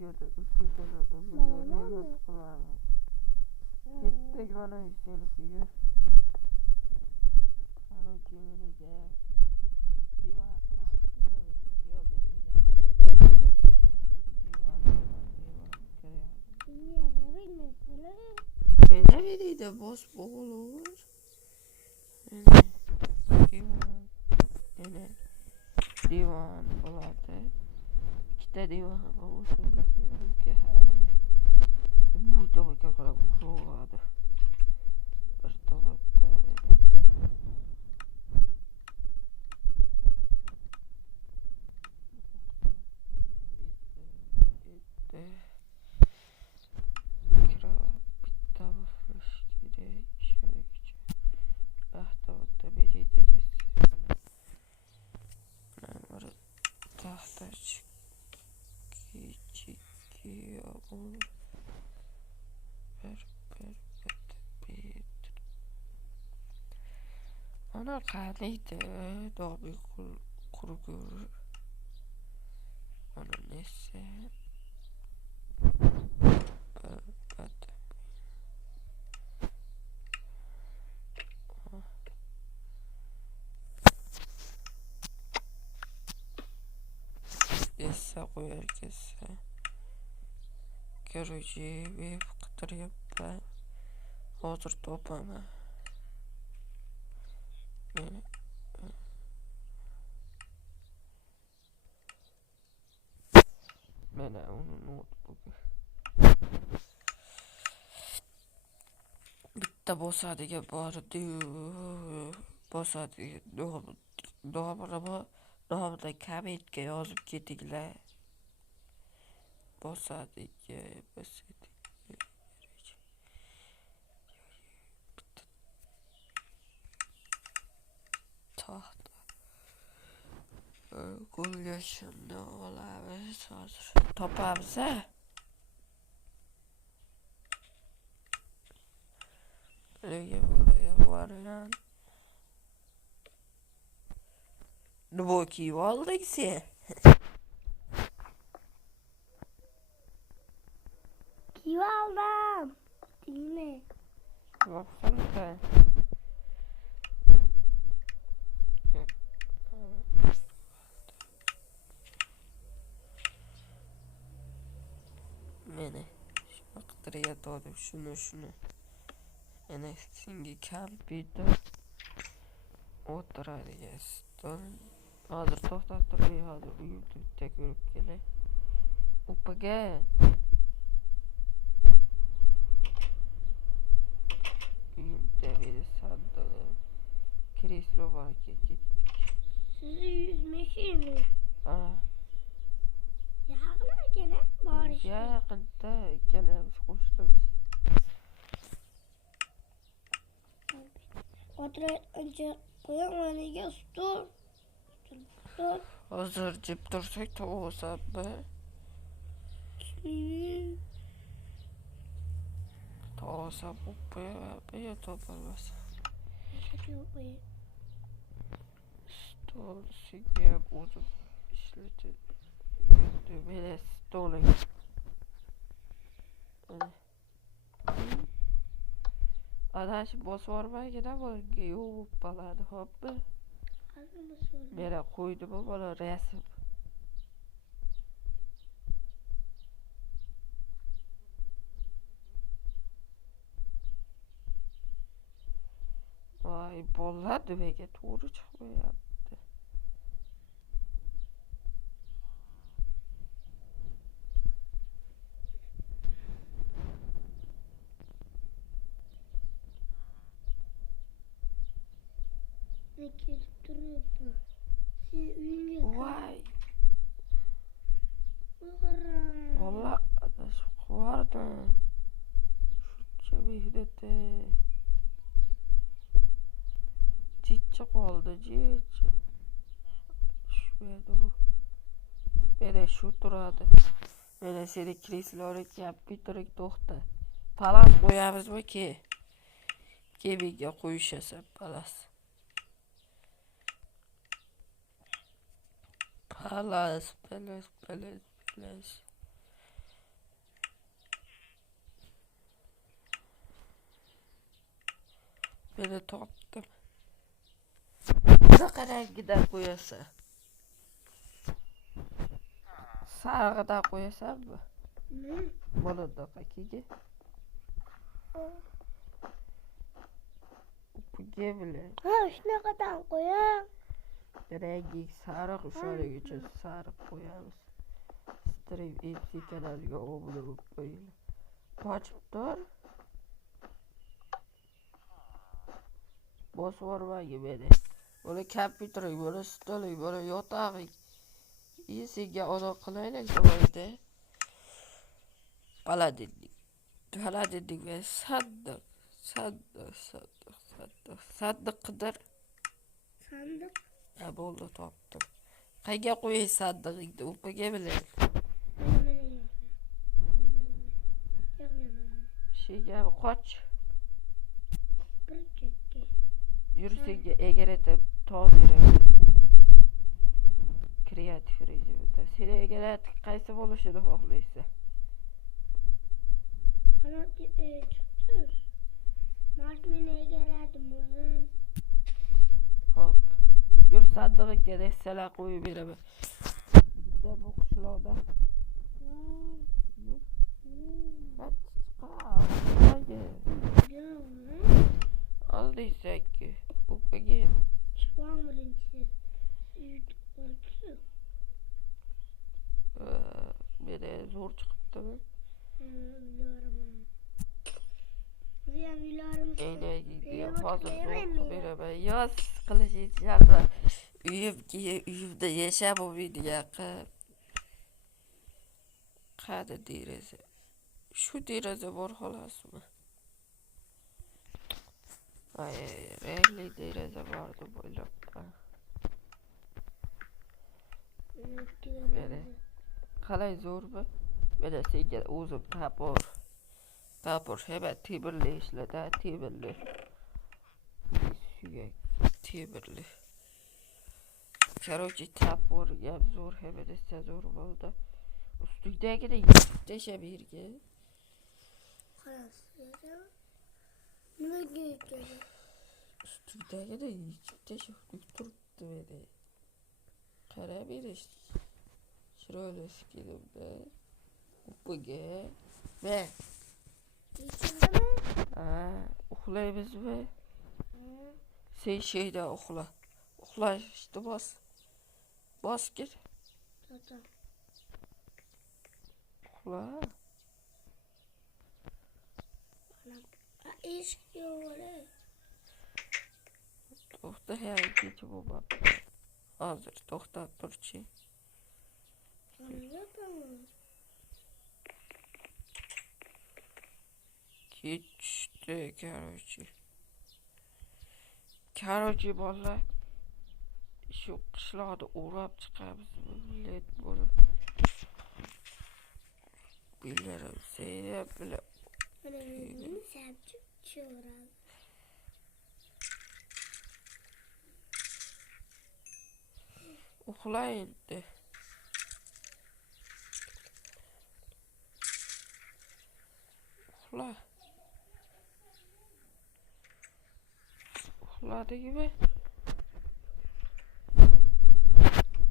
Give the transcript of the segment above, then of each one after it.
videoda ustidan uzun qilamiz. Ketdik mana senikiga. Qarorchi meniga divar qilamiz. Yo meniga. Mena veriydi bosh bo'g'ilur. Divan bo'ladi. Ikkita divan bo'lsa bu to'g'riga qarab quradi. Bir to'g'ri ana qaliydi dobi qurgur ana nese esa qo'yar kessa Короче, web qidiryapman. Hozir topaman. Mana uni notebook. Bitta bosadiga bordi. Bosadiga nomida kommentga yozib ketinglar. Bosadiga taxta qo'lga shuni olamiz hozir topamiz a variant nima kiyib olding sen? Kiyib oldim. Dinle. Vaqtinda meni qidiryapti shuni ana senga kompyuter o'tiradigan stol hozir to'xtab turing hozir YouTube'da ko'rib kelay upaga David Sandler Kreslo var ketdik. Siz yüzmeşin mi? Ha. Yaqinlar gene borish. Yaqinda kelamiz qo'shilamiz. O'tirgancha qo'yamaniga stol. Hozir jib tursak to'g'risami? To'g'risam o'paya topilmas. Stol senga o'zim ishlatib meni stoling. Adash bosvormagina bo'lga yuvib qoladi, xo'pmi? Mera qo'ydimi bola rasm. Voy, bolalar nimaga to'g'ri chiqmayapti? Ketib turibdi. Siz uyingga Voy, uyg'oning. bola adashib qo'rdim. Shuncha mehnati. Chicha qoldi, chicha. Tushmaydi u. Mena shu turadi. Mena seni kreslori kompyuterig to'xta. Palas qo'yamizmi ki? Kebiga qo'yishasan palas. Palas. Beni toptum. Bunaqa rangidan qo'yasan. Sarig'idan qo'yasanmi? Ne? Bo'ladiqa kegi. Upuga bilan. Ha, shunaqadan qo'yam. Rangi sariq ushaning uchun sariq qo'yamiz. Stream MC kanaliga obuna bo'lib qo'yinglar. Ochib tur. Bosib yubormagin meni. Buni kompyutering, buni stoling, buni yotog'ing. Senga ado qilaylik demaydi. Paladinning va sandiq qidir. Sandiq. Ha, bo'ldi, topdim. Qayga qo'yay sandig'ingni? Upaga bilan. Shega qoch. Bir chekka. Yur senga egaratib tog' beraman. Kreativ rejimda. Seni egaratib qaysi bo'lishini xohlaysan? Qanot chiqdi. Mashina egaradim o'zim. Hop. Yur sandig'iga destalar qo'yib beraman. Bizda bu qishloqda. Yur. Aldıysak bu peki Çıkmam birincisi. Yukarısı. böyle zor çıktı mı? Biliyorum. Biliyorum. Öyle gidiyor fazla zor beraber yaz kılıcı içeride uyumda yaşamaydı ya Kadı direzi. Şu direzi var halasımı. Ay, renkli direzi vardı böyle. Böyle. Kalay zor mu? Böyle senga o'zim tapor hemen temirli işledi, temirli. Suyak, temirli. Короче, tapor yap zor hemen ise zor oldu. Üstündeki de yükteşe bir ki. Ne giydi? Üstündeki de yükteşe tutturdu beni. Kara bir iş. Şöyle sikilim de. Upuge. Ve. İçinde mi? Uxlayımız mı? Sen şeyde uxla. Uxla işte bas. Bas gir. Tamam. Uxla. İş yok. Toxta her gece bu bak. Hazır toxta turçi. Anladım. Geçti Короче valla şu qishloqda o'rab chiqamiz millet bo'lib. Bilarim seni bilib. Beni sevdim çoğuram. Uxla endi. Uxla. Uxladı gibi.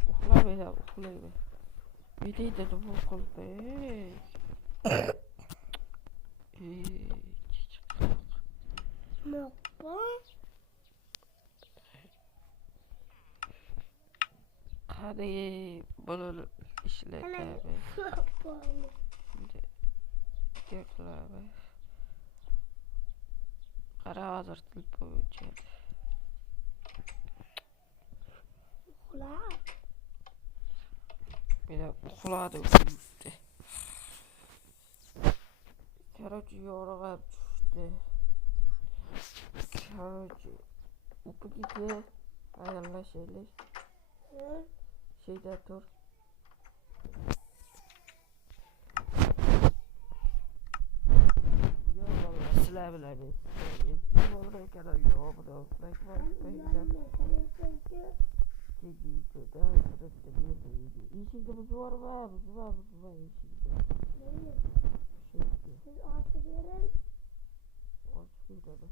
Uxla bela, uxla be. Beni de bu qildi. Mokba. Hadi bunu işlet abi. Şimdi gördün abi. Kara hazır tılıp boyunca. Ula. Bir de uxladı uyudu. Короче yorğa düştü. Короче upu gitti. Ayarla şeyler. Şeyde dur. Yok valla silah bile bir. Oraya kadar yok bu da. Belki var. Gidiydi de sırası bir deydi. İçinde buzu var mı? Buzu var içinde. Siz atı verin. Aç bir de.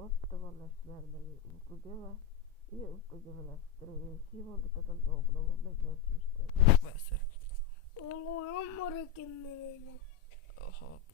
Boptu valla sizlerle uykuga va uykuga bilasizdir. Sivoldi kadar doğumda işte. Mesela. Oğlum var ekim benim. Hop.